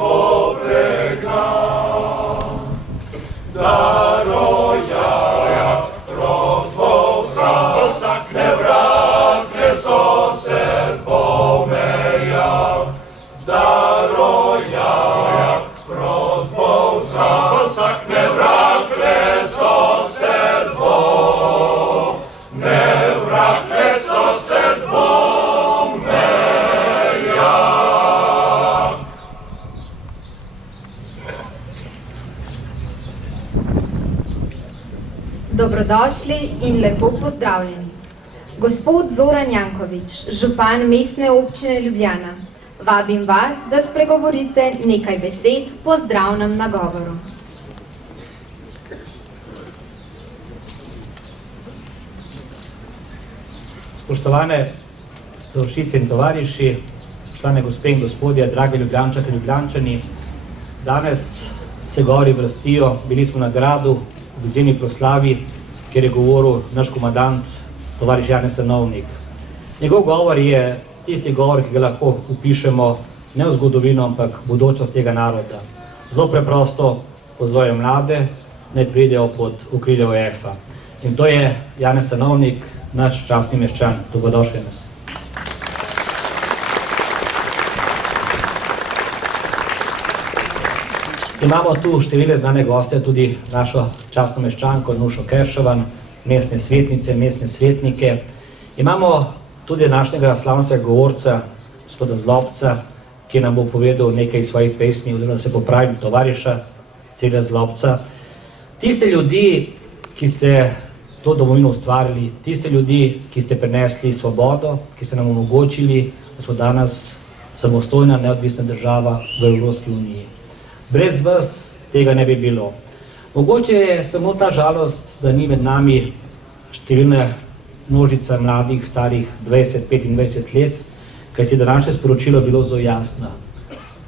bo pregnan. Daroja rozbolsa, ne vrakne sosed pomeja. Daroja rozbolsa, ne vrakne sosed pomeja. Ne vrakne sosed pomeja. Dobrodošli in lepo pozdravljeni. Gospod Zoran Janković, župan Mestne občine Ljubljana, vabim vas, da spregovorite nekaj besed v pozdravnem nagovoru. Spoštovane tovarišice in tovariši, spoštovane gospe in gospodje, drage Ljubljančanke in Ljubljančani, danes se gori vrstijo, bili smo na gradu v izjemni proslavi, kjer je govoril naš komandant, tovariš Janez Stanovnik. Njegov govor je tisti govor, ki ga lahko upišemo ne v zgodovino, ampak v bodočnost tega naroda. Zelo preprosto pozove mlade, naj pridejo pod okrilje OF-a. In to je Janez Stanovnik, naš častni meščan. Dobrodošli nas. Imamo tu številne znane goste, tudi našo častno meščanko Nušo Keršovan, mestne svetnice, mestne svetnike. Imamo tudi današnjega slavnostnega govorca, gospoda Zlobca, ki nam bo povedal nekaj svojih pesmi, oziroma se popravim, tovariša Celja Zlobca. Tiste ljudi, ki ste to domovino ustvarili, tiste ljudi, ki ste prinesli svobodo, ki ste nam omogočili, da smo danes samostojna, neodvisna država v Evropski uniji. Brez vas tega ne bi bilo. Mogoče je samo ta žalost, da ni med nami številna množica mladih, starih 20-25 let, kajti današnje sporočilo je bilo zelo jasno.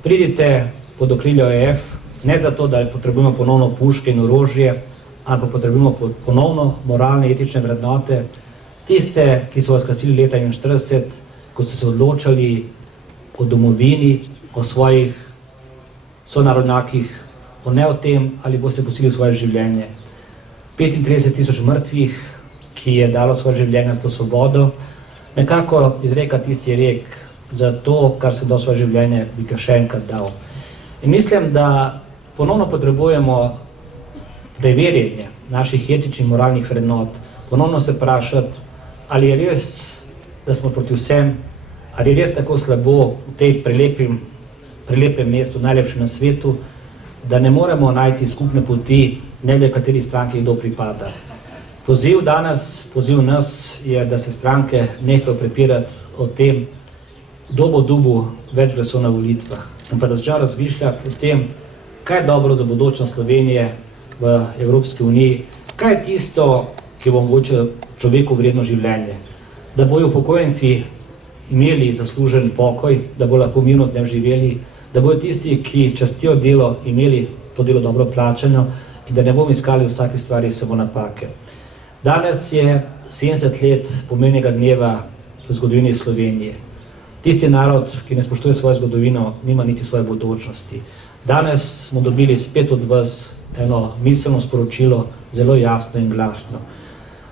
Pridite pod okrilje OF, ne zato, da potrebujemo ponovno puške in orožje, ampak potrebujemo ponovno moralne, etične vrednote. Tiste, ki so vas krasili leta 1941, ko ste se odločali o domovini, o svojih sonarodnjakih, ne o tem, ali boste pustili svoje življenje. 35 000 mrtvih, ki je dalo svoje življenje za to svobodo, nekako izreka tisti rek, za to, kar se do svoje življenje, bi ga še enkrat dal. In mislim, da ponovno potrebujemo preverjanje naših etičnih moralnih vrednot, ponovno se vprašati, ali je res, da smo proti vsem, ali je res tako slabo v tej prelepem mestu, najlepšem na svetu, da ne moremo najti skupne poti, ne le kateri stranki kdo pripada. Poziv danes, poziv nas je, da se stranke nehajo prepirati o tem, kdo bo dobil več glasov na volitvah, in pa da začnejo razmišljati o tem, kaj je dobro za bodočnost Slovenije v Evropski uniji, kaj je tisto, ki bo omogočilo človeku vredno življenje, da bojo upokojenci imeli zaslužen pokoj, da bo lahko mirno z njim živeli, da bojo tisti, ki častijo delo, imeli to delo dobro plačano in da ne bomo iskali vsake stvari samo napake. Danes je 70 let pomenega dneva v zgodovini Slovenije. Tisti narod, ki ne spoštuje svojo zgodovino, nima niti svoje bodočnosti. Danes smo dobili spet od vas eno miselno sporočilo, zelo jasno in glasno.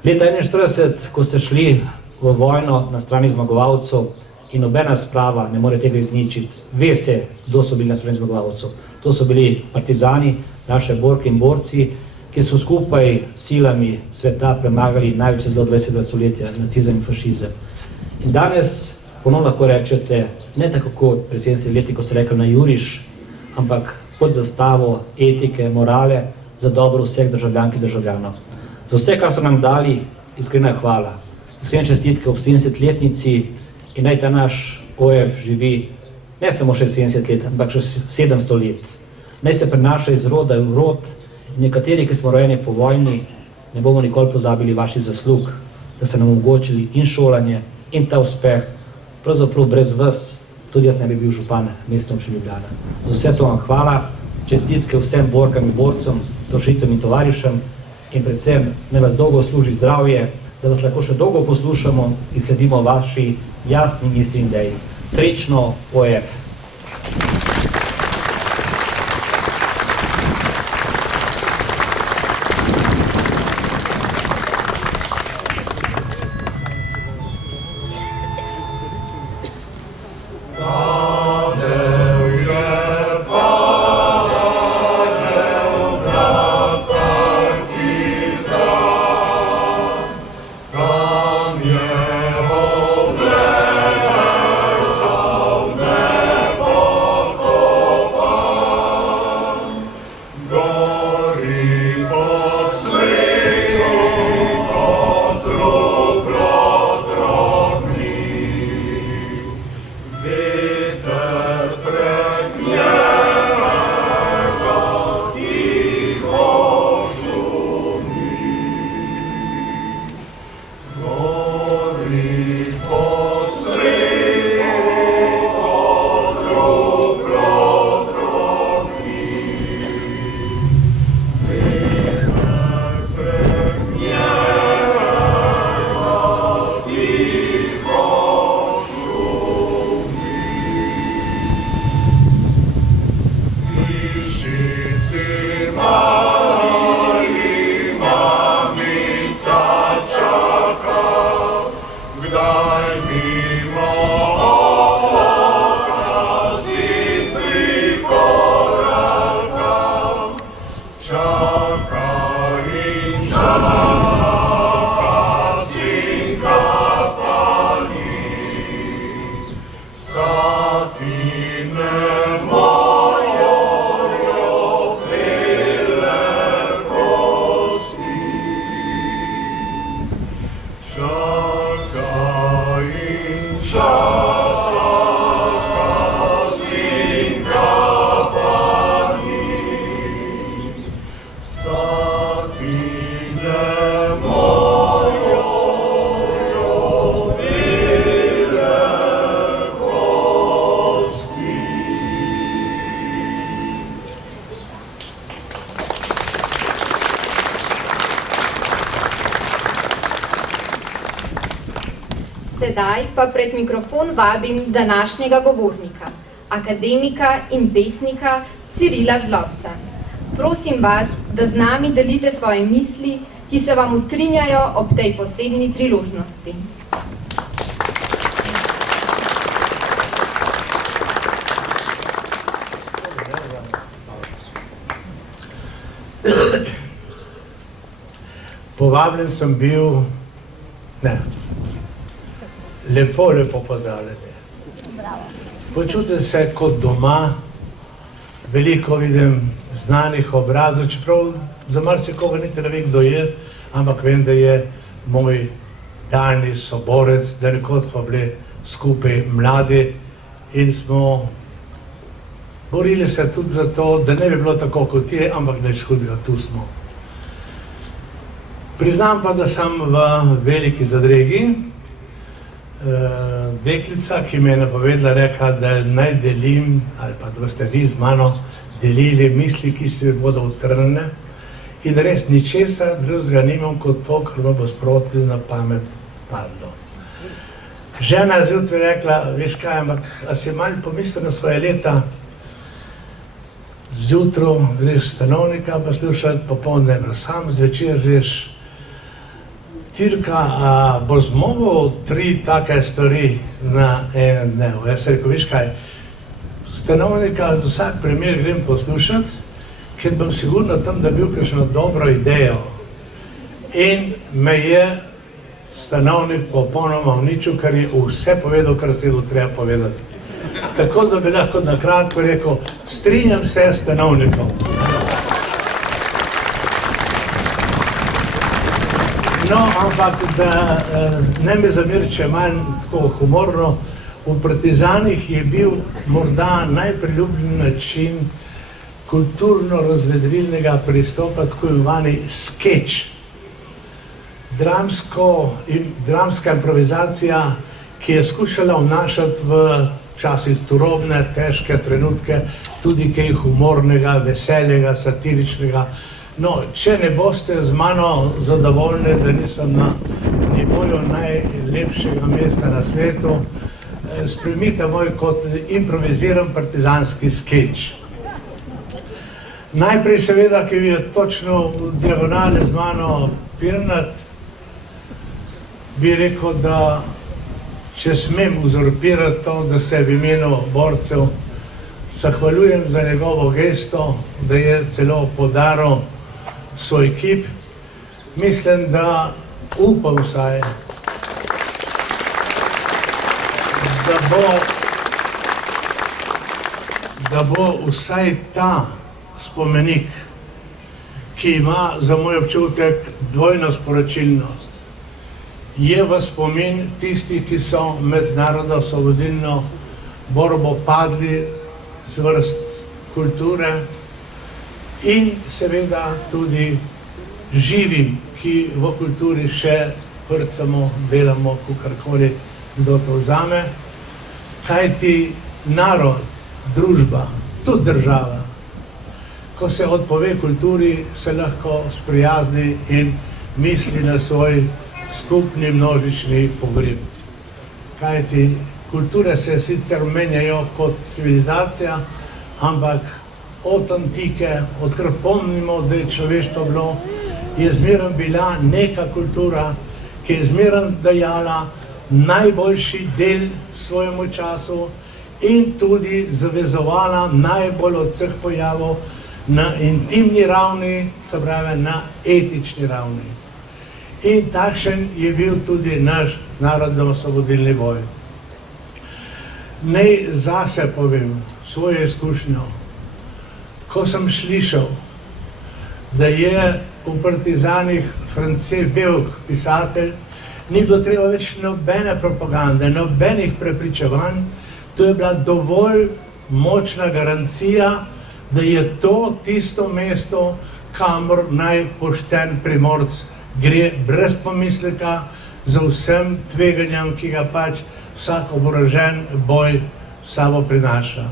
Leta 1941, ko ste šli v vojno na strani zmagovalcev, in nobena sprava ne more tega izničiti, ve se, kdo so bili na strani zmagovalcev. To so bili partizani, naše borke in borci, ki so skupaj silami sveta premagali največje zlo 20. stoletja, nacizem in fašizem. In danes ponovno lahko rečete, ne tako kot pred 70 leti, ko ste rekli na juriš, ampak pod zastavo etike, morale, za dobro vseh državljank in državljanov. Za vse, kar so nam dali, iskrena hvala. Iskrene čestitke ob 70-letnici in naj ta naš OF živi ne samo še 70 let, ampak še 700 let. Naj se prenaša iz roda v rod in nekateri, ki smo rojeni po vojni, ne bomo nikoli pozabili vaših zaslug, da ste nam omogočili in šolanje in ta uspeh. Pravzaprav brez vas tudi jaz ne bi bil župan Mestne občine Ljubljana. Za vse to vam hvala, čestitke vsem borkam in borcem, tovarišicam in tovarišem in predvsem naj vas dolgo služi zdravje, da vas lahko še dolgo poslušamo in sledimo vaši jasni misli in ideji. Srečno OF! Sedaj pa pred mikrofon vabim današnjega govornika, akademika in pesnika Cirila Zlobca. Prosim vas, da z nami delite svoje misli, ki se vam utrinjajo ob tej posebni priložnosti. Povabljen sem bil, lepo pozdravljeni. Počutim se kot doma, veliko vidim znanih obrazov, čeprav za marsikoga niti ne vem, kdo je, ampak vem, da je moj daljni soborec, da nekoč smo bili skupaj mladi in smo borili se tudi za to, da ne bi bilo tako kot je, ampak nič hudega, tu smo. Priznam pa, da sem v veliki zadregi. Deklica, ki me je napovedala, rekla, da naj delim, ali pa da boste vi z mano delili misli, ki se mi bodo utrnile. In res ničesar drugega nimam kot to, kar me bo sproti na pamet padlo. Žena je zjutraj rekla, veš kaj, ampak a si malo pomislil na svoje leta? Zjutraj greš stanovnika poslušati, popoldne sam, zvečer greš Tirka, a boš zmogel 3 take stvari na en dnev. Jaz sem rekel, veš kaj, stanovnika za vsak primer grem poslušati, ker bom sigurno tam dobil kakšno dobro idejo. In me je stanovnik popolnoma uničil, ker je vse povedal, kar se je bilo treba povedati. Tako da bi lahko na kratko rekel, strinjam se s stanovnikom. No, ampak da ne me zameri, če je malo tako humorno, v Partizanih je bil morda najpriljubljen način kulturno-razvedrilnega pristopa, tako imenovani skeč. Dramska improvizacija, ki je skušala vnašati v včasih turobne, težke trenutke, tudi kaj humornega, veseljega, satiričnega. No, če ne boste z mano zadovoljni, da nisem na nivoju najlepšega mesta na svetu, sprejmite moj kot improviziran partizanski skeč. Najprej seveda, ki je točno v diagonali z mano Pirnat, bi rekel, da če smem uzurpirati to, da se v imenu borcev zahvaljujem za njegovo gesto, da je celo podaril svoj kip. Mislim, da upam vsaj, da bo vsaj ta spomenik, ki ima za moj občutek dvojno sporočilnost, je v spomin tistih, ki so med narodno-osvobodilno borbo padli z vrst kulture in seveda tudi živim, ki v kulturi še prcamo, delamo, kakorkoli kdo to vzame. Kajti narod, družba, tudi država, ko se odpove kulturi, se lahko sprijazni in misli na svoj skupni množični pogreb. Kajti kulture se sicer menjajo kot civilizacija, ampak od antike, odkar pomnimo, da je človeštvo bilo, je zmeraj bila neka kultura, ki je zmeraj dajala najboljši del svojemu času in tudi zavezovala najbolj od vseh pojavov na intimni ravni, se pravi na etični ravni. In takšen je bil tudi naš narodno-osvobodilni boj. Naj zase povem svojo izkušnjo. Ko sem slišal, da je v Partizanih France Belk, pisatelj, ni bilo treba več nobene propagande, nobenih prepričevanj, to je bila dovolj močna garancija, da je to tisto mesto, kamor naj pošten Primorc gre brez pomisleka, za vsem tveganjem, ki ga pač vsak oborožen boj sabo prinaša.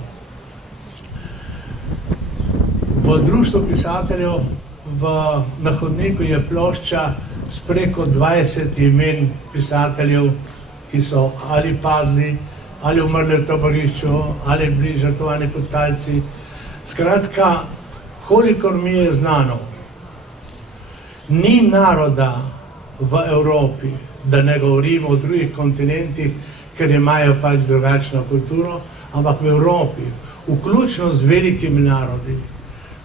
V društvu pisateljev na hodniku je plošča s preko 20 imen pisateljev ki so ali padli, ali umrli v taborišču, ali bili žrtvovani kot talci. Skratka, kolikor mi je znano, ni naroda v Evropi, da ne govorimo o drugih kontinentih, ker imajo pač drugačno kulturo, ampak v Evropi, vključno z velikimi narodi,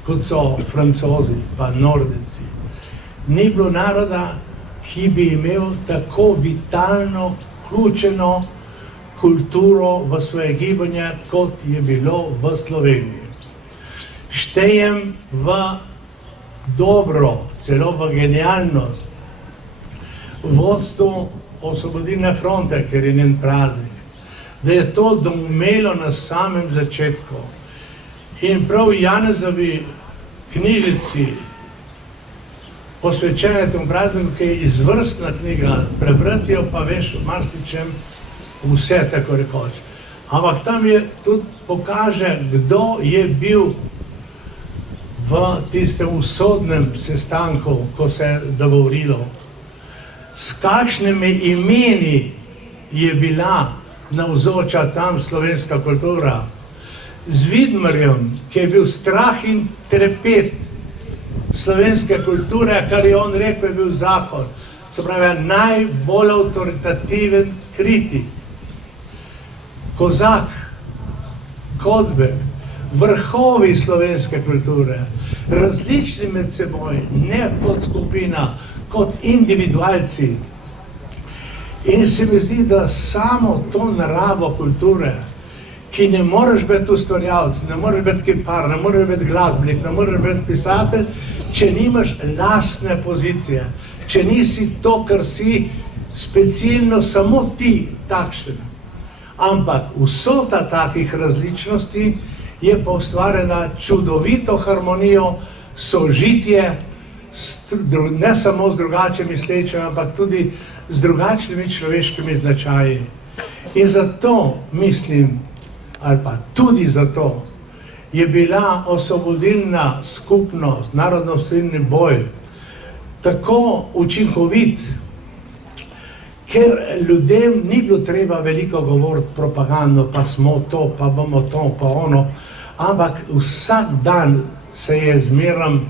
kot so Francozi pa Nordici, ni bilo naroda, ki bi imel tako vitalno vključeno kulturo v svoje gibanje, kot je bilo v Sloveniji. Štejem v dobro, celo v genialnost, vodstvo Osvobodilne fronte, ker je njen praznik, da je to doumelo na samem začetku. In prav Janezovi knjižici, posvečene temu prazniku, ki je izvrstna knjiga, prebrati jo pa veš v marsičem vse, tako rekoč. Ampak tam je tudi pokaže, kdo je bil v tistem usodnem sestanku, ko se je dogovorilo, s kakšnimi imeni je bila navzoča tam slovenska kultura. Z Vidmarjem, ki je bil strah in trepet slovenske kulture, kar je on rekel, je bil zakon. Se pravi, najbolj avtoritativen kritik. Kozak, Kozbek, vrhovi slovenske kulture, različni med seboj, ne kot skupina, kot individualci. In se mi zdi, da samo to naravo kulture, ki ne moreš biti ustvarjalec, ne moreš biti kipar, ne moreš biti glasbenik, ne moreš biti pisatelj, če nimaš lastne pozicije, če nisi to, kar si specialno samo ti takšen. Ampak vsota takih različnosti je pa ustvarjena čudovito harmonijo, sožitje, ne samo z drugače mislečimi, ampak tudi z drugačnimi človeškimi značaji. In zato mislim, ali pa tudi zato, je bila osvobodilna skupnost, narodnoosvobodilni boj tako učinkovit, ker ljudem ni bilo treba veliko govoriti propagandno, pa smo to, pa bomo to, pa ono, ampak vsak dan se je zmerom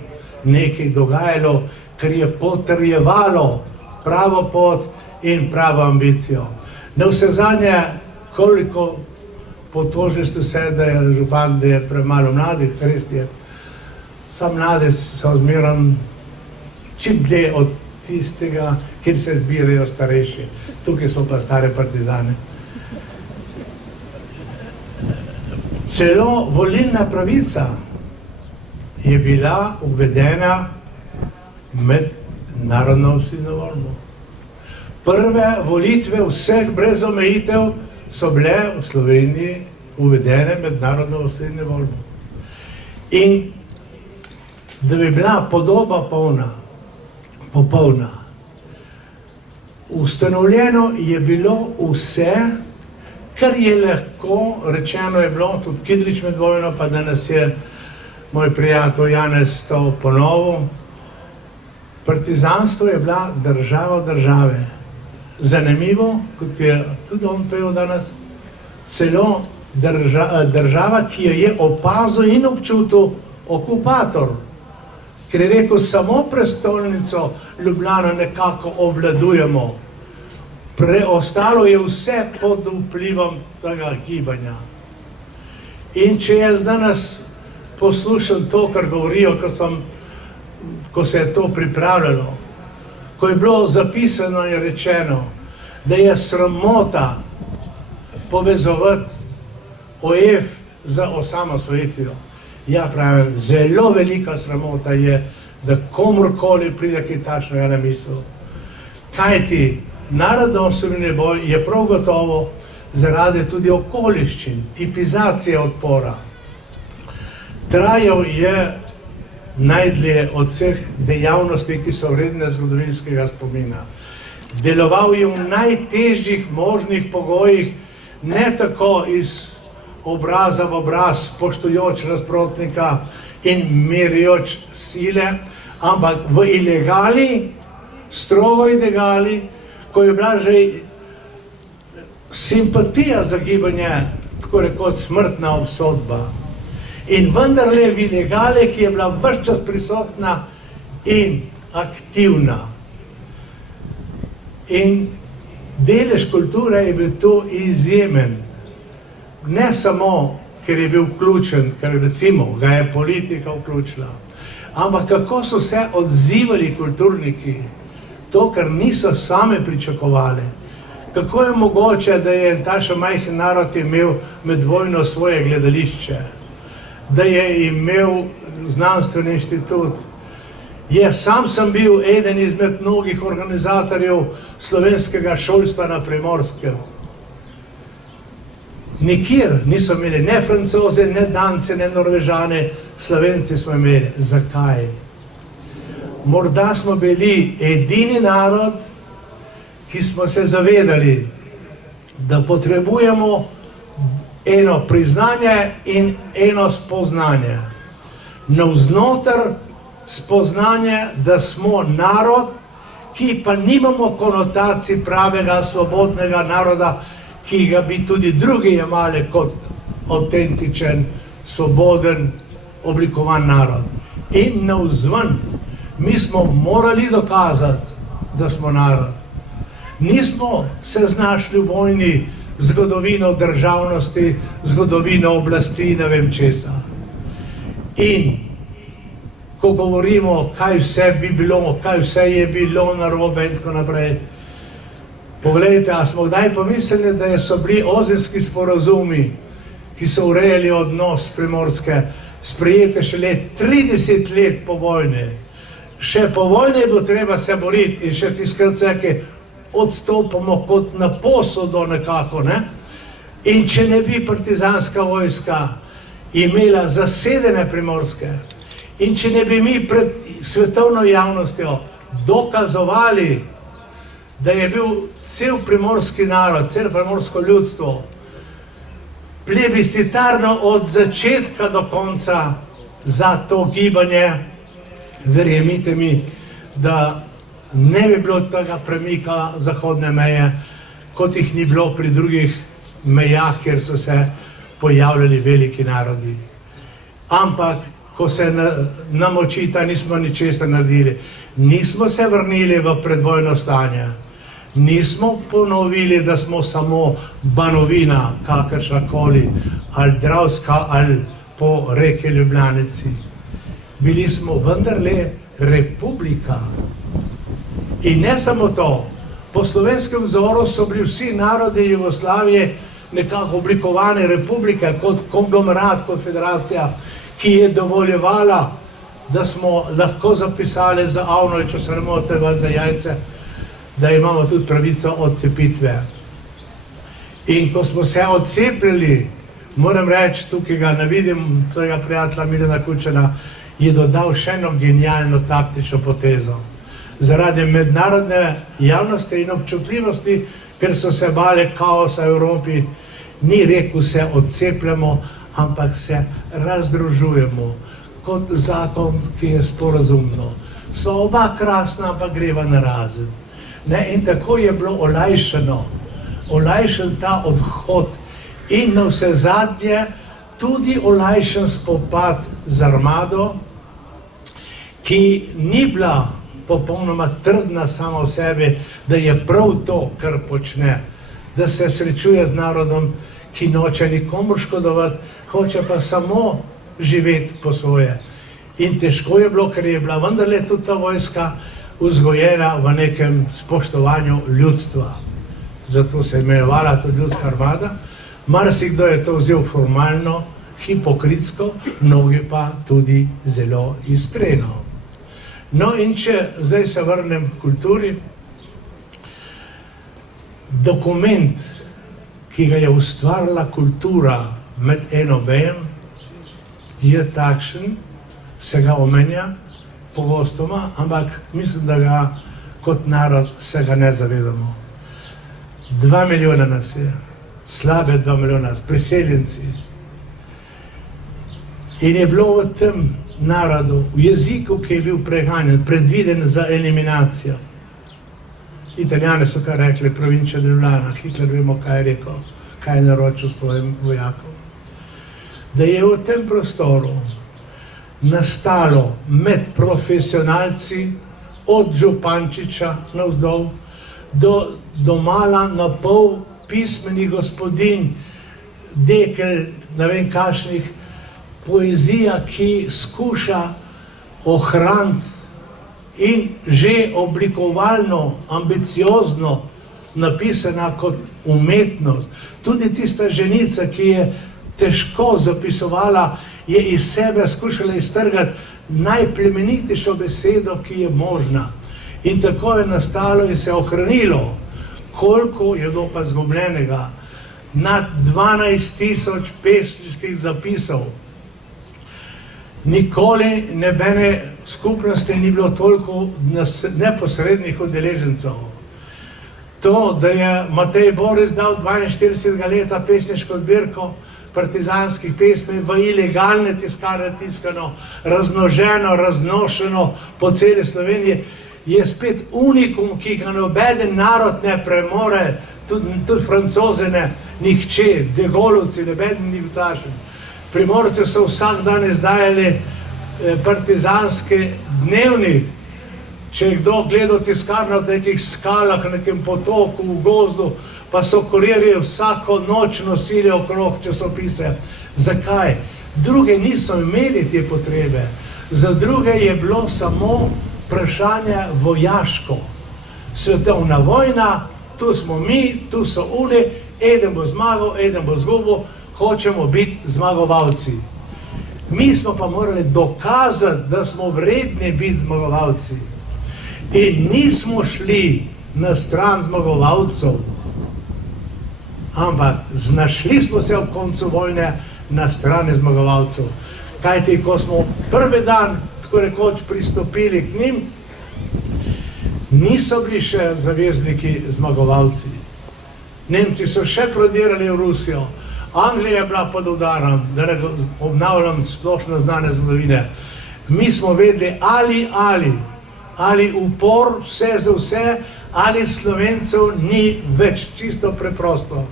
nekaj dogajalo, ker je potrjevalo pravo pot in pravo ambicijo. Navsezadnje, koliko potožili ste se, da je župan, da je premalo mladih, res je. Sam mladi so zmerom čim dlje od tistega, kjer se zbirajo starejši. Tukaj so pa stare partizane. Celo volilna pravica je bila uvedena med narodnoosvobodilno borbo. Prve volitve vseh brez omejitev so bile v Sloveniji uvedene med narodnoosvobodilno borbo. In da bi bila podoba popolna, ustanovljeno je bilo vse, kar je lahko, rečeno je bilo, tudi Kidrič med vojno, pa danes je moj prijatelj Janez to ponovil. Partizanstvo je bila država države. Zanimivo, kot je tudi on pel danes, celo država, ki jo je opazil in občutil okupator. Ker je rekel, samo prestolnico Ljubljano nekako obvladujemo. Preostalo je vse pod vplivom tega gibanja. In če jaz danes poslušam to, kar govorijo, ko se je to pripravljalo, ko je bilo zapisano in rečeno, da je sramota povezovati OF z osamosvojitvijo. Ja, pravim, zelo velika sramota je, da komorkoli pride kaj takšnega na misel. Kajti narodnoosvobodilni boj je prav gotovo zaradi tudi okoliščin, tipizacije odpora. Trajal je najdlje od vseh dejavnosti, ki so vredne zgodovinskega spomina. Deloval je v najtežjih možnih pogojih, ne tako iz obraza v obraz, spoštujoč nasprotnika in merijoč sile, ampak v ilegali, strogo ilegali, ko je bila že simpatija za gibanje, tako rekoč smrtna obsodba. In vendarle Vilegale, ki je bila ves čas prisotna in aktivna. In delež kulture je bil tu izjemen. Ne samo, ker je bil vključen, ker recimo ga je politika vključila, ampak kako so se odzivali kulturniki, to, kar niso same pričakovali. Kako je mogoče, da je ta še majhen narod imel med vojno svoje gledališče, da je imel znanstveni inštitut. Sam sem bil eden izmed mnogih organizatorjev slovenskega šolstva na Primorskem. Nikjer niso imeli ne Francoze, ne Dance, ne Norvežane, Slovenci smo imeli. Zakaj? Morda smo bili edini narod, ki smo se zavedali, da potrebujemo eno priznanje in eno spoznanje. Navznoter spoznanje, da smo narod, ki pa nimamo konotacij pravega, svobodnega naroda, ki ga bi tudi drugi jemali kot avtentičen, svoboden, oblikovan narod. In navzven, mi smo morali dokazati, da smo narod. Nismo se znašli v vojni zgodovino državnosti, zgodovino oblasti, ne vem česa. In ko govorimo, kaj vse bi bilo, kaj vse je bilo narobe in tako naprej, poglejte, a smo kdaj pomislili, da so bili ozenski sporazumi, ki so urejali odnos Primorske, sprejete šele 30 let po vojni. Še po vojni je bilo treba se boriti in še tiskrceke odstopamo kot na posodo nekako, ne? In če ne bi partizanska vojska imela zasedene Primorske in če ne bi mi pred svetovno javnostjo dokazovali, da je bil cel primorski narod, cel primorsko ljudstvo plebiscitarno od začetka do konca za to gibanje, verjemite mi, da ne bi bilo tega premika zahodne meje, kot jih ni bilo pri drugih mejah, kjer so se pojavljali veliki narodi. Ampak, ko se nam očita, nismo ničesar naredili. Nismo se vrnili v predvojno stanje. Nismo ponovili, da smo samo Banovina, kakršnakoli, ali Dravska, ali po reki Ljubljanici. Bili smo vendarle republika. In ne samo to, po slovenskem vzoru so bili vsi narodi Jugoslavije nekako oblikovane republike, kot konglomerat, kot federacija, ki je dovoljevala, da smo lahko zapisali za Avnoviča sramote za jajce, da imamo tudi pravico odcepitve. In ko smo se odcepili, moram reči, tukaj ga ne vidim, tvojega prijatelja Milana Kučana, je dodal še eno genialno taktično potezo. Zaradi mednarodne javnosti in občutljivosti, ker so se bali kaosa v Evropi, ni rekel se odcepljamo, ampak se razdružujemo kot zakon, ki je sporazumno. So oba krasna, ampak greva narazen. In tako je bilo olajšan ta odhod in na vse zadnje tudi olajšan spopad z armado, ki ni bila popolnoma trdna sama v sebi, da je prav to, kar počne, da se srečuje z narodom, ki noče nikomur škodovati, hoče pa samo živeti po svoje. In težko je bilo, ker je bila vendarle tudi ta vojska vzgojena v nekem spoštovanju ljudstva. Zato se je imenovala tudi ljudska armada. Marsikdo je to vzel formalno, hipokritsko, mnogi pa tudi zelo iskreno. No in če zdaj se vrnem k kulturi, dokument, ki ga je ustvarila kultura med NOB-jem, je takšen, se ga omenja pogostoma, ampak mislim, da ga kot narod se ga ne zavedamo. 2 milijona nas je, slabe 2 milijona, priseljenci. In je bilo v tem narodu, v jeziku, ki je bil preganjen, predviden za eliminacijo. Italijane so kar rekli, provinčja Ljubljana, Hitler vemo, kaj je rekel, kaj je naročil svojim vojakom. Da je v tem prostoru nastalo med profesionalci od Župančiča navzdol do mala na pol pismenih gospodinj, dekel, ne vem kakšnih, poezija, ki skuša ohraniti in že oblikovalno, ambiciozno napisana kot umetnost. Tudi tista ženica, ki je težko zapisovala, je iz sebe skušala iztrgati najplemenitejšo besedo, ki je možna. In tako je nastalo in se ohranilo, koliko je bilo pa zgubljenega, nad 12.000 pesniških zapisov. Nikoli nebene skupnosti ni bilo toliko neposrednih udeležencev. To, da je Matej Boris dal 42 leta pesniško zbirko partizanskih pesmi v ilegalne tiskarne tiskano, razmnoženo, raznošeno po celi Sloveniji, je spet unikum, ki ga nobeden narod ne premore, tudi Francoze ne, nihče, Degolovci, nobeden ni vtašen. Primorci so vsak dan izdajali partizanski dnevnik. Če je kdo gledal tiskarno v nekih skalah, na nekem potoku, v gozdu, pa so kurirji vsako noč nosili okrog časopise. Zakaj? Druge niso imeli te potrebe. Za druge je bilo samo vprašanje vojaško. Svetovna vojna, tu smo mi, tu so oni, eden bo zmagal, eden bo zgubil, hočemo biti zmagovalci. Mi smo pa morali dokazati, da smo vredni biti zmagovalci. In nismo šli na stran zmagovalcev, ampak znašli smo se ob koncu vojne na strani zmagovalcev. Kajti, ko smo prvi dan, tako rekoč, pristopili k njim, niso bili še zavezniki zmagovalci. Nemci so še prodirali v Rusijo, Anglija je bila pod udarom, da ne obnavljam splošno znane zgodovine. Mi smo vedeli ali upor, vse za vse, ali Slovencev ni več, čisto preprosto.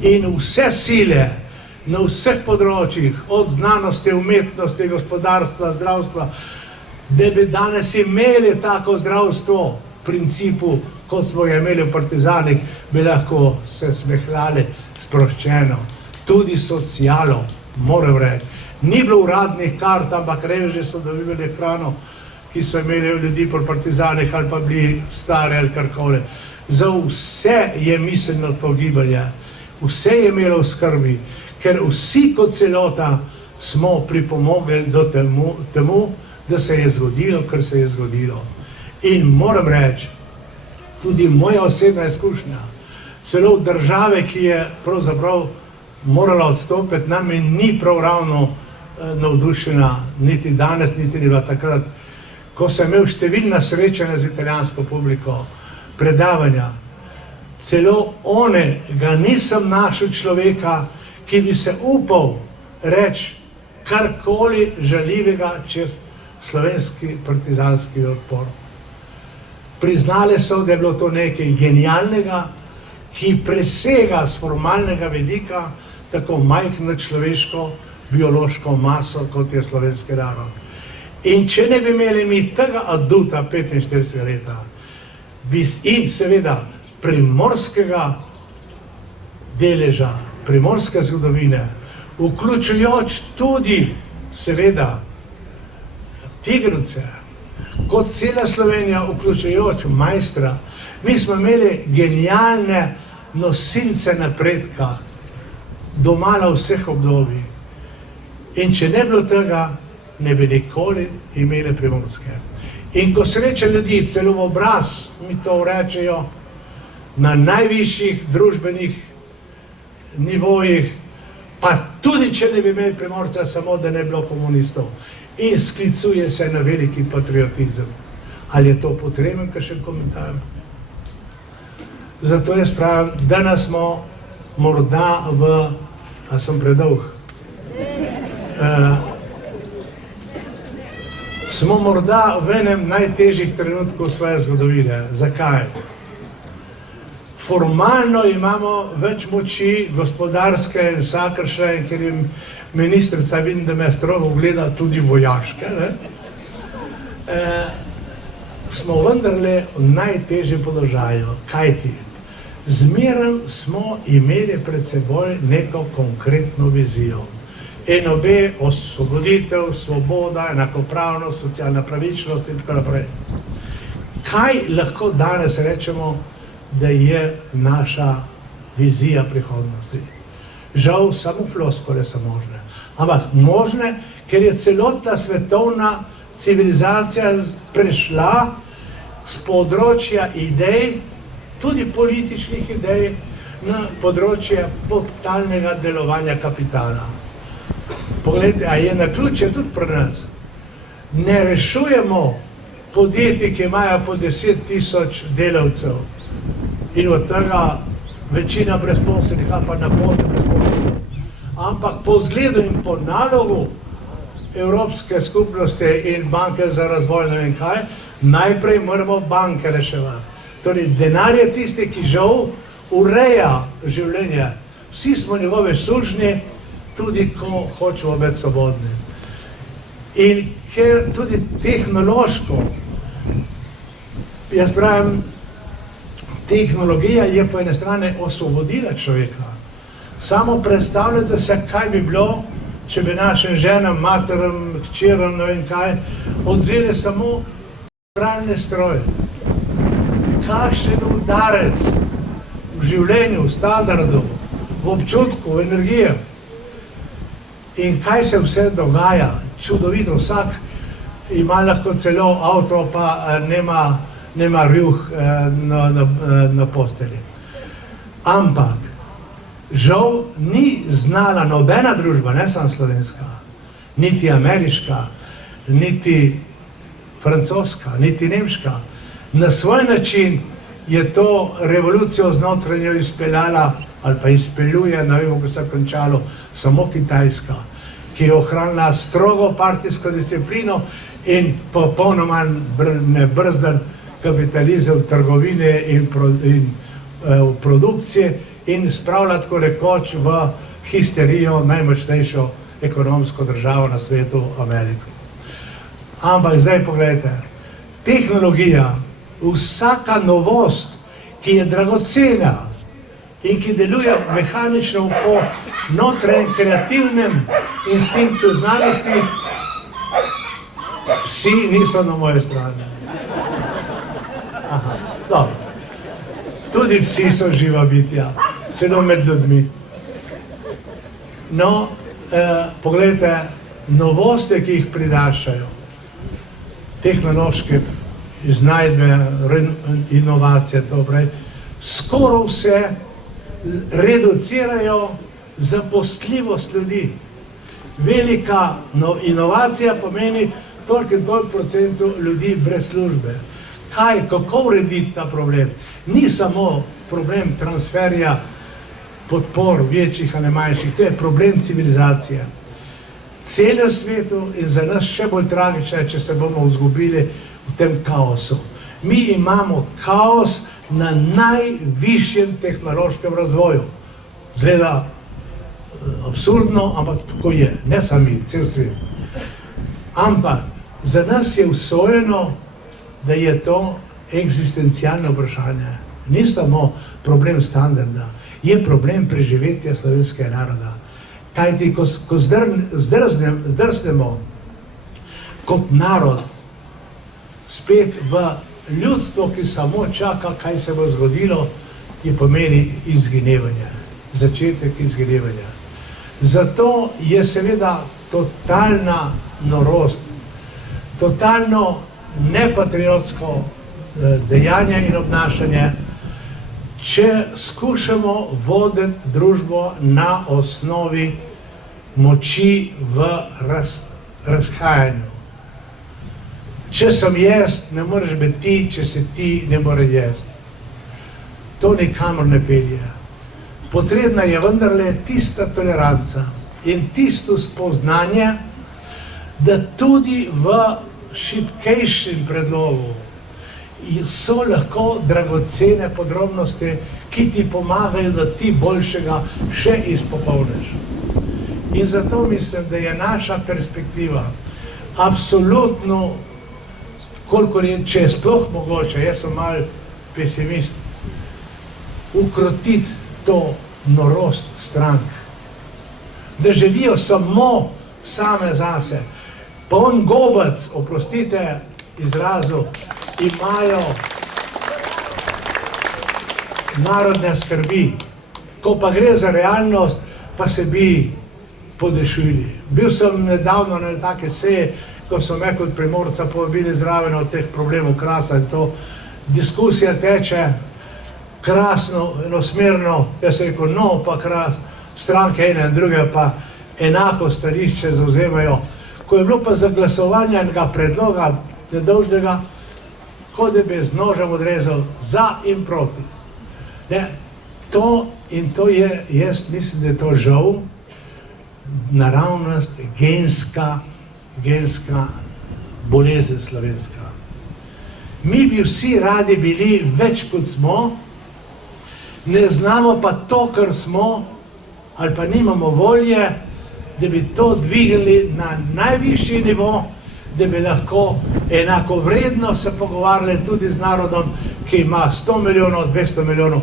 In vse sile na vseh področjih, od znanosti, umetnosti, gospodarstva, zdravstva, da bi danes imeli tako zdravstvo v principu, kot smo ga imeli v partizanih, bi lahko se smehljali sproščeno. Tudi socialo, moram reči. Ni bilo uradnih kart, ampak reveži so dobivali hrano, ki so imeli ljudi po partizanih ali pa bili stari ali karkoli. Za vse je miselno to gibanje, vse je imelo v skrbi, ker vsi kot celota smo pripomogli do temu, da se je zgodilo, kar se je zgodilo. In moram reči, tudi moja osebna izkušnja, celo države, ki je pravzaprav morala odstopiti, nami ni prav ravno navdušena, niti danes, niti ni bila takrat, ko sem imel številna srečanja z italijansko publiko, predavanja. Celo onega nisem našel človeka, ki bi se upal reči karkoli žaljivega čez slovenski partizanski odpor. Priznali so, da je bilo to nekaj genialnega, ki presega z formalnega vidika tako majhno človeško, biološko maso, kot je slovenski narod. In če ne bi imeli mi tega aduta 45 leta, in seveda primorskega deleža, primorske zgodovine, vključujoč tudi seveda Tigrovce, kot cela Slovenija, vključujoč Majstra, mi smo imeli genialne nosilce napredka, domala vseh obdobij. In če ne bilo tega, ne bi nikoli imeli Primorske. In ko sreča ljudi, celo v obraz mi to rečejo, na najvišjih družbenih nivojih, pa tudi če ne bi imeli Primorca, samo da ne bi bilo komunistov. In sklicuje se na veliki patriotizem. Ali je to potreben kakšen komentar? Zato jaz pravim, danes smo morda a sem predolg? Smo morda v enem najtežjih trenutkov svoje zgodovine. Zakaj? Formalno imamo več moči, gospodarske in vsakršne, in ker je ministrica, vidim, da me strogo gleda, tudi vojaške, smo vendarle v najtežjem položaju. Kajti, zmeraj smo imeli pred seboj neko konkretno vizijo. In obe osvoboditev, svoboda, enakopravnost, socialna pravičnost in tako naprej. Kaj lahko danes rečemo, da je naša vizija prihodnosti? Žal, samo floskole so možne. Ampak možne, ker je celotna svetovna civilizacija prešla z področja idej, tudi političnih idej, na področje totalnega delovanja kapitala. Poglejte, a je naključje tudi pri nas. Ne rešujemo podjetij, ki imajo po 10.000 delavcev in od tega večina brezposelnih ali pa na poti brezposelnih. Ampak po zgledu in po nalogu Evropske skupnosti in banke za razvoj, ne vem kaj, najprej moramo banke reševati. Torej, denar je tisti, ki žal ureja življenje. Vsi smo njegove sužnji, tudi ko hočemo biti svobodni. In ker tudi tehnološko, jaz pravim, tehnologija je po ene strani osvobodila človeka. Samo predstavljate se, kaj bi bilo, če bi našim ženam, materam, hčeram, ne vem kaj, odzeli samo pralne stroje. Kakšen udarec v življenju, v standardu, v občutku, v energiji. In kaj se vse dogaja, čudovito, vsak ima lahko celo avto, pa nema rjuh na posteli. Ampak, žal ni znala nobena družba, ne samo slovenska, niti ameriška, niti francoska, niti nemška. Na svoj način je to revolucijo znotranjo izpeljala, ali pa izpeljuje, ne vemo, ko se je končalo, samo Kitajska, ki je ohranila strogo partijsko disciplino in popolnoma nebrzdan kapitalizem trgovine in produkcije in spravlja tako rekoč v histerijo najmočnejšo ekonomsko državo na svetu, Ameriko. Ampak zdaj pogledajte, tehnologija, vsaka novost, ki je dragocena in ki deluje mehanično po notranjem kreativnem instinktu znanosti, psi niso na moje strani. Dobro. Tudi psi so živa bitja, celo med ljudmi. No, pogledajte, novosti, ki jih prinašajo, tehnološke iznajdbe, inovacije, skoraj vse reducirajo zaposljivost ljudi. Velika inovacija pomeni toliko in toliko procentov ljudi brez službe. Kako urediti ta problem? Ni samo problem transferja podpor, večjih ali manjših, to je problem civilizacije. Celem svetu in za nas še bolj tragično je, če se bomo izgubili v tem kaosu. Mi imamo kaos na najvišjem tehnološkem razvoju. Zgleda absurdno, ampak tako je, ne sami, cel svet. Ampak za nas je usojeno, da je to eksistencialno vprašanje. Ni samo problem standarda, je problem preživetja slovenskega naroda. Kajti, ko zdrznemo kot narod spet v ljudstvo, ki samo čaka, kaj se bo zgodilo, je pomeni izginevanje, začetek izginevanja. Zato je seveda totalna norost, totalno nepatriotsko dejanje in obnašanje, če skušamo voditi družbo na osnovi moči v razhajanju. Če sem jaz, ne moreš biti ti, če si ti, ne moreš jaz. To nikamor ne pelje. Potrebna je vendarle tista toleranca in tisto spoznanje, da tudi v šibkejšem predlogu so lahko dragocene podrobnosti, ki ti pomagajo, da ti boljšega še izpopolniš. In zato mislim, da je naša perspektiva absolutno, kolikor je, če je sploh mogoče, jaz sem mal pesimist, ukrotiti to norost strank, da živijo samo same zase. Pa on gobac, oprostite izrazu, imajo narodne skrbi. Ko pa gre za realnost, pa se bi podešvili. Bil sem nedavno na take seje, ko so me kot Primorca povabili zraven od teh problemov Krasa in to. Diskusija teče krasno, enosmerno, jaz sem rekel, no pa Kras, stranke ene in druge pa enako stališče zauzemajo. Ko je bilo pa za glasovanje enega predloga nedolžnega, kot da bi z nožem odrezal za in proti. Ne, to je, jaz mislim, da je to žal, naravnost, genska bolezen slovenska. Mi bi vsi radi bili več kot smo, ne znamo pa to, kar smo, ali pa nimamo volje, da bi to dvignili na najvišji nivo, da bi lahko enakovredno se pogovarjali tudi z narodom, ki ima 100 milijonov, 200 milijonov,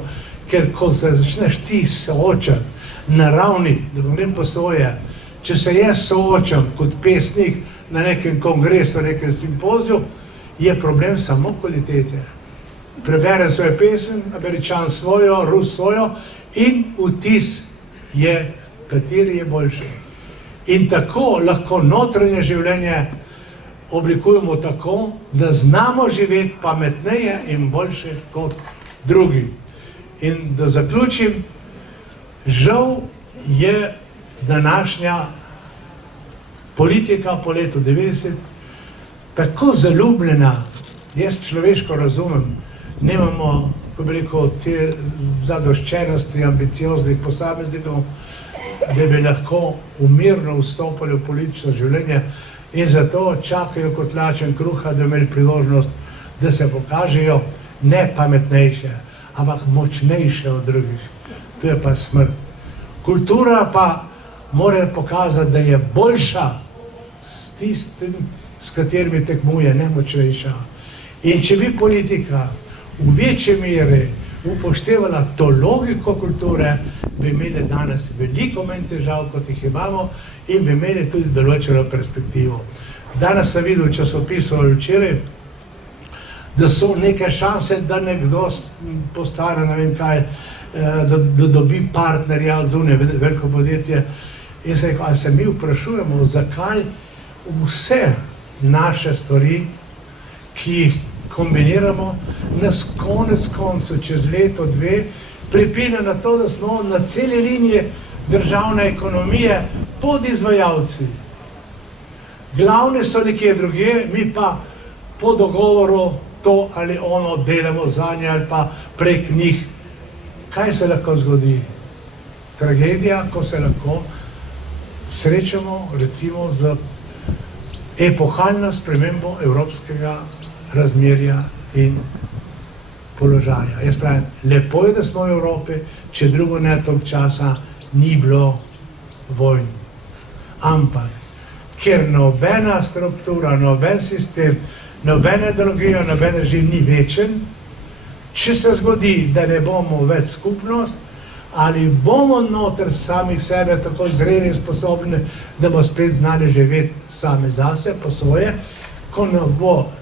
ker ko se začneš ti soočati na ravni, da govorim po svoje, če se jaz soočam kot pesnik na nekem kongresu, nekem simpoziju, je problem samo kvalitete. Preberem svojo pesem, Američan svojo, Rus svojo in vtis je, kateri je boljši. In tako lahko notranje življenje oblikujemo tako, da znamo živeti pametneje in boljše kot drugi. In da zaključim, žal je današnja politika po letu 90 tako zaljubljena, jaz človeško razumem, nemamo, ko bi rekel, te zadoščenosti ambicioznih posameznikov, da bi lahko umirno vstopali v politično življenje in zato čakajo kot lačen kruha, da imeli priložnost, da se pokažejo ne pametnejše, ampak močnejše od drugih. To je pa smrt. Kultura pa mora pokazati, da je boljša s tistim, s katerimi tekmuje, nemočnejša. In če bi politika v večji meri upoštevala to logiko kulture, bi imeli danes veliko manj težav, kot jih imamo, in bi imeli tudi določeno perspektivo. Danes sem videl v časopisu ali včeraj, da so neke šanse, da nekdo postane, ne vem kaj, da dobi partnerja zunaj, veliko podjetje. In se rekel, ali se mi vprašujemo, zakaj vse naše stvari, ki jih kombiniramo, nas konec koncev čez leto, dve, pripelje na to, da smo na celi liniji državne ekonomije podizvajalci. Glavne so nekje druge, mi pa po dogovoru to ali ono delamo zanje ali pa prek njih. Kaj se lahko zgodi? Tragedija, ko se lahko srečamo recimo z epohalno spremembo evropskega razmerja in položaja. Jaz pravim, lepo je, da smo v Evropi, če drugo ne, toliko časa ni bilo vojn. Ampak, ker nobena struktura, noben sistem, nobena ideologija, noben režim ni večen, če se zgodi, da ne bomo več skupnost, ali bomo noter samih sebe tako zreli in sposobni, da bomo spet znali živeti sami zase, po svoje, ko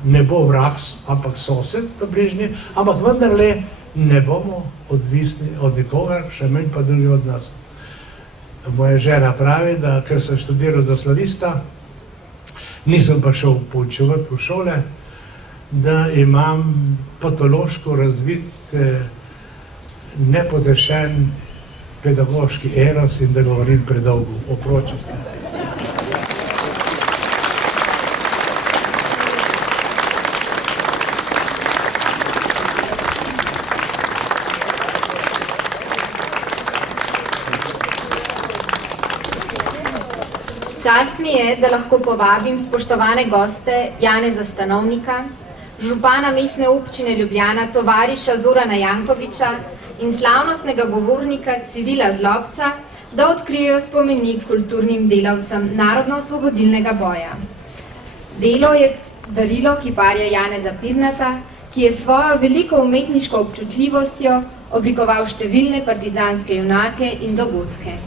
ne bo vrag, ampak sosed v bližnji, ampak vendarle ne bomo odvisni od nikogar, še manj pa drugi od nas. Moja žena pravi, da ker sem študiral za slavista, nisem pa šel poučevati v šole, da imam patološko razvit nepodešen pedagoški eros in da govorim predolgo. Oproči se. Čast mi je, da lahko povabim spoštovane goste Janeza Stanovnika, župana Mestne občine Ljubljana, tovariša Zorana Jankovića in slavnostnega govornika Cirila Zlobca, da odkrijejo spomenik kulturnim delavcem narodno-osvobodilnega boja. Delo je darilo kiparja Janeza Pirnata, ki je svojo veliko umetniško občutljivostjo oblikoval številne partizanske junake in dogodke.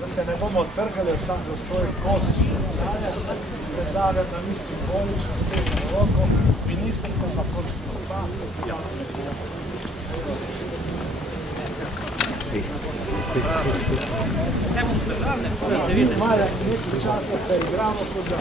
Da se ne bomo trgali sam za svoj kost, predlagam na mi simbolično stežno roko, ministrica pa konstrukta, da se vidi malo nekaj časa se igramo kot da.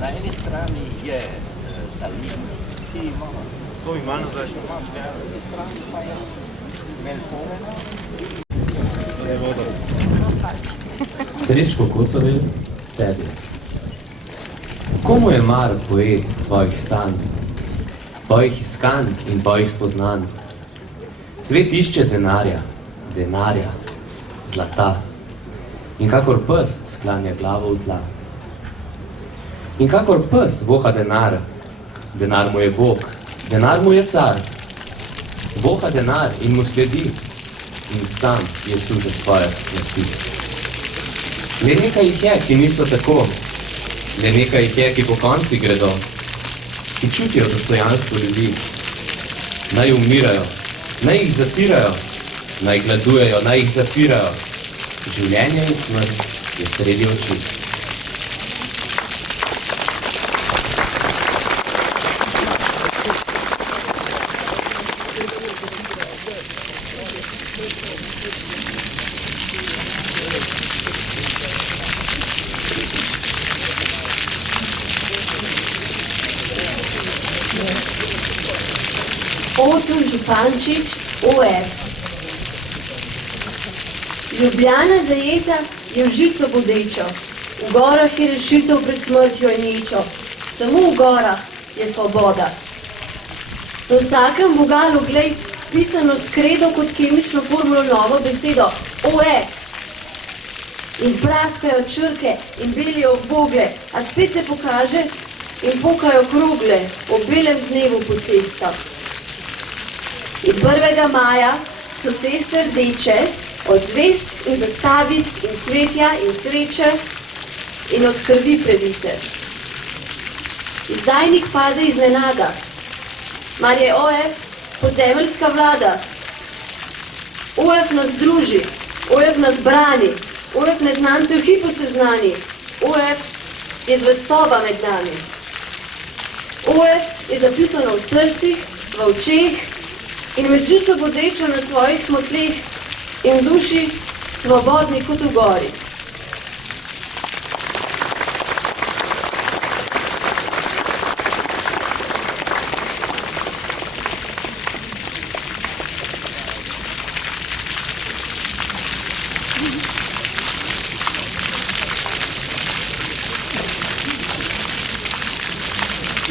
Na eni strani je Talin, ki ima to ima na drugi strani pa je Melbourne. Srečko Kosovel, sebi. Komu je mar poet tvojih sanj, tvojih iskanj in tvojih spoznanj? Svet išče denarja, zlata. In kakor pes sklanja glavo v tla. In kakor pes voha denar, denar mu je Bog, denar mu je car. Voha denar in mu sledi, in sam je sužen svoje stnosti. Le nekaj jih je, ki niso tako, le nekaj jih je, ki po konci gredo, ki čutijo dostojanstvo ljudi. Naj umirajo, naj jih zatirajo, naj gladujejo, naj jih zapirajo. Življenje in smrt je sredi oči. Oton Župančič, OF. Ljubljana zajeta je v žico bodečo, v gorah je rešitev pred smrtjo in ječo, samo v gorah je svoboda. Na vsakem vogalu, glej, pisano s kredo kot kemično formulo novo besedo OF. In praskajo črke in belijo vogle, a spet se pokaže in pokajo krogle o belem dnevu po cestah. In 1. maja so ceste rdeče, od zvest in zastavic in cvetja in sreče in od krvi previte. Izdajnik pade iznenada, mar je OF podzemeljska vlada. OF nas druži, OF nas brani, OF neznance v hipu seznani, OF je zvestoba med nami. OF je zapisano v srcih, v očeh in med žico bodečo na svojih smotleh in v duši svobodni kot v gori.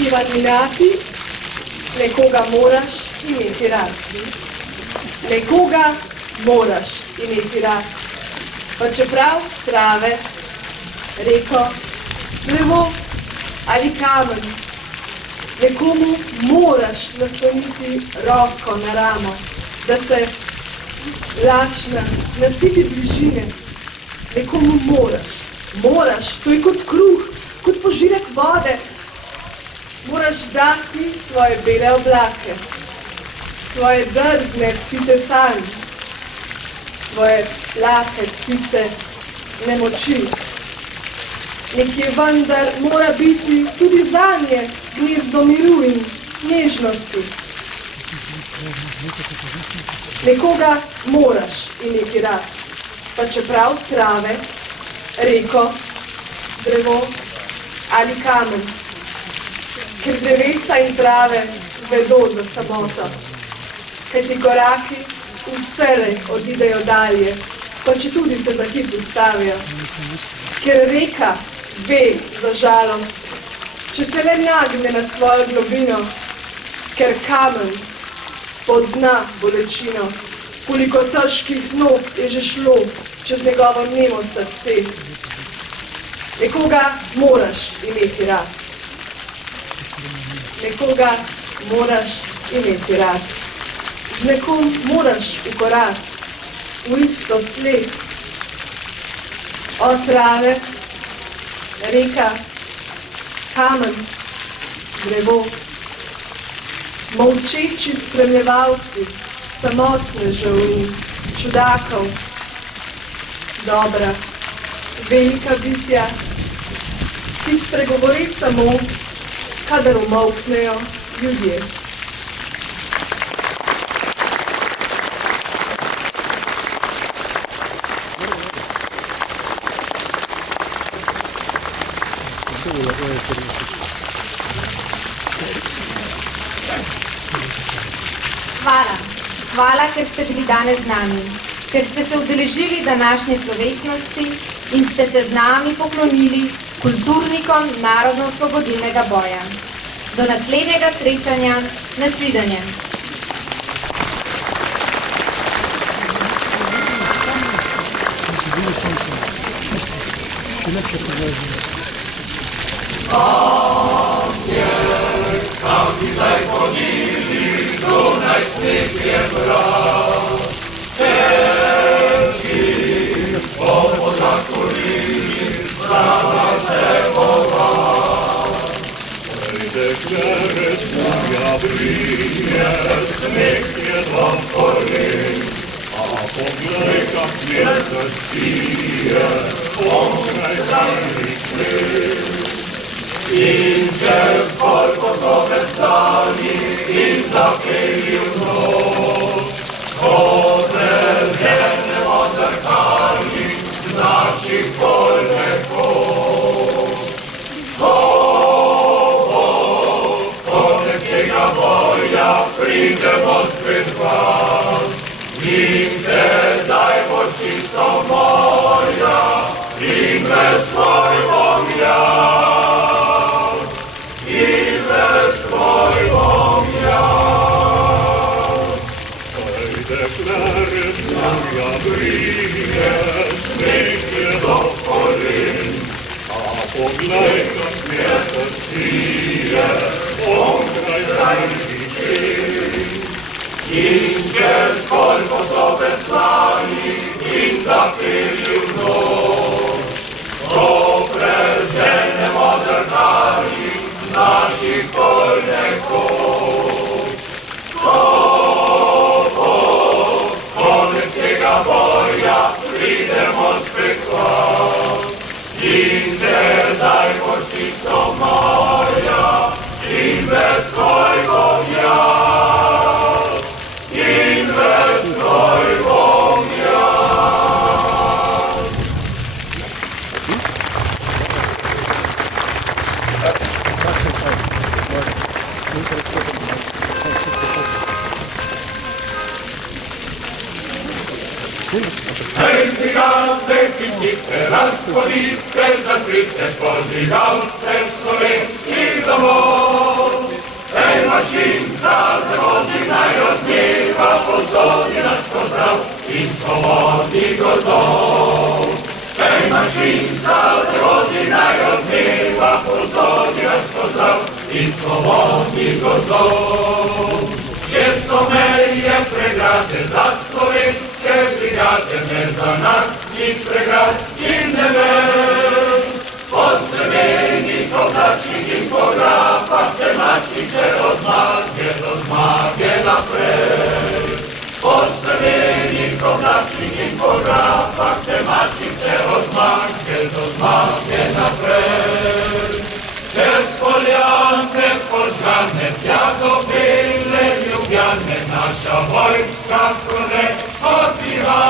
Ivanilati, nekoga moraš imeti rad. Nekoga moraš imeti rad. Pa čeprav trave, reko, drevo ali kamen, nekomu moraš nasloniti roko na ramo, da se lačna nasiti bližine. Nekomu moraš, to je kot kruh, kot požirek vode. Moraš dati svoje bele oblake, svoje drzne ptice sanj, svoje lahke ptice nemoči. Nekje vendar mora biti tudi zanje gnezdo miru in nežnosti. Nekoga moraš imeti rad, pa čeprav trave, reko, drevo ali kamen. Ker drevesa in trave vedo za samoto, kajti koraki vselej odidejo dalje, pa če tudi se za hip ustavijo. Ker reka ve za žalost, če se le nagne nad svojo globino, ker kamen pozna bolečino, koliko težkih nog je že šlo čez njegovo nemo srce. Nekoga moraš imeti rad. Nekoga moraš imeti rad. Z nekom moraš v korak, v isto sled. Od trave, reka, kamen, drevo. Molčeči spremljevalci, samotnežev in čudakov. Dobra, velika bitja, ki spregovori samo, kadar umolknejo ljudje. Hvala. Hvala, ker ste bili danes z nami, ker ste se udeležili današnje slovesnosti in ste se z nami poklonili kulturnikom narodno-osvobodilnega boja. Do naslednjega srečanja, nasvidenje. Tam ti daj ponili, zunaj sneg je brat. Teči, po zakorili, zdrava se bova. Prejde klerec, moja brije, sneg je dva korin, a poglej, kak mjesto sije, onkraj zadnjih sneg. In čez koliko zove stani in zapeli v noč, ko preženemo drkali naših polnekov. Ko bo konec tega boja, pridemo spet vas in tedaj boš čisto moja in brez svoj bom jaz. Moja brije, sneg je do kolen, a poglej, kak mjesto sije, onkraj zadnjih čel. In čez koliko zove slani in zapeli v noč, ko preženemo drkali naših polnekov. Boja, pridemo spet vas in tedaj boš čisto moja in brez tvoj bom jaz in brez tvoj bom jaz. Hejtigate, hitite, razpolite, zakrite podvigalce slovenskih domov. Hej, mašinca, zavodi naj odmeva, posodi naš pozdrav iz svobodnih gozdov. Hej, mašinca, zavodi naj odmeva, posodi naš pozdrav iz svobodnih gozdov. Kje so meje pregrade za slovenske brigade, ne za nas njih pregrad in ne vem. Po stremenih oblačih in po grapah temačnice od zmage naprej. Po stremenih oblačih in po fotografach temacice od zmage do zmage naprej. Przez Poliankę pożarne wiato byle Lubiane nasza wojska które odbija.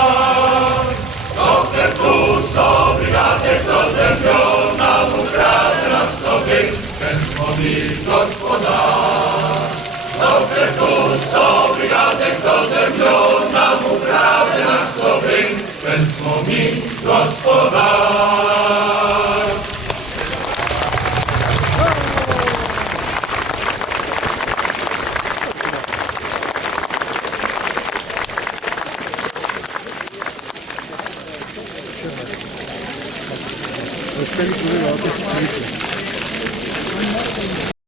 Doktor tu sobie jadek do zemlona ukradł raz to wyspę swój gospodarz. Doktor tu sobie jadek do zemlona ukradł raz to wyspę swój gospodarz. Остались вы, а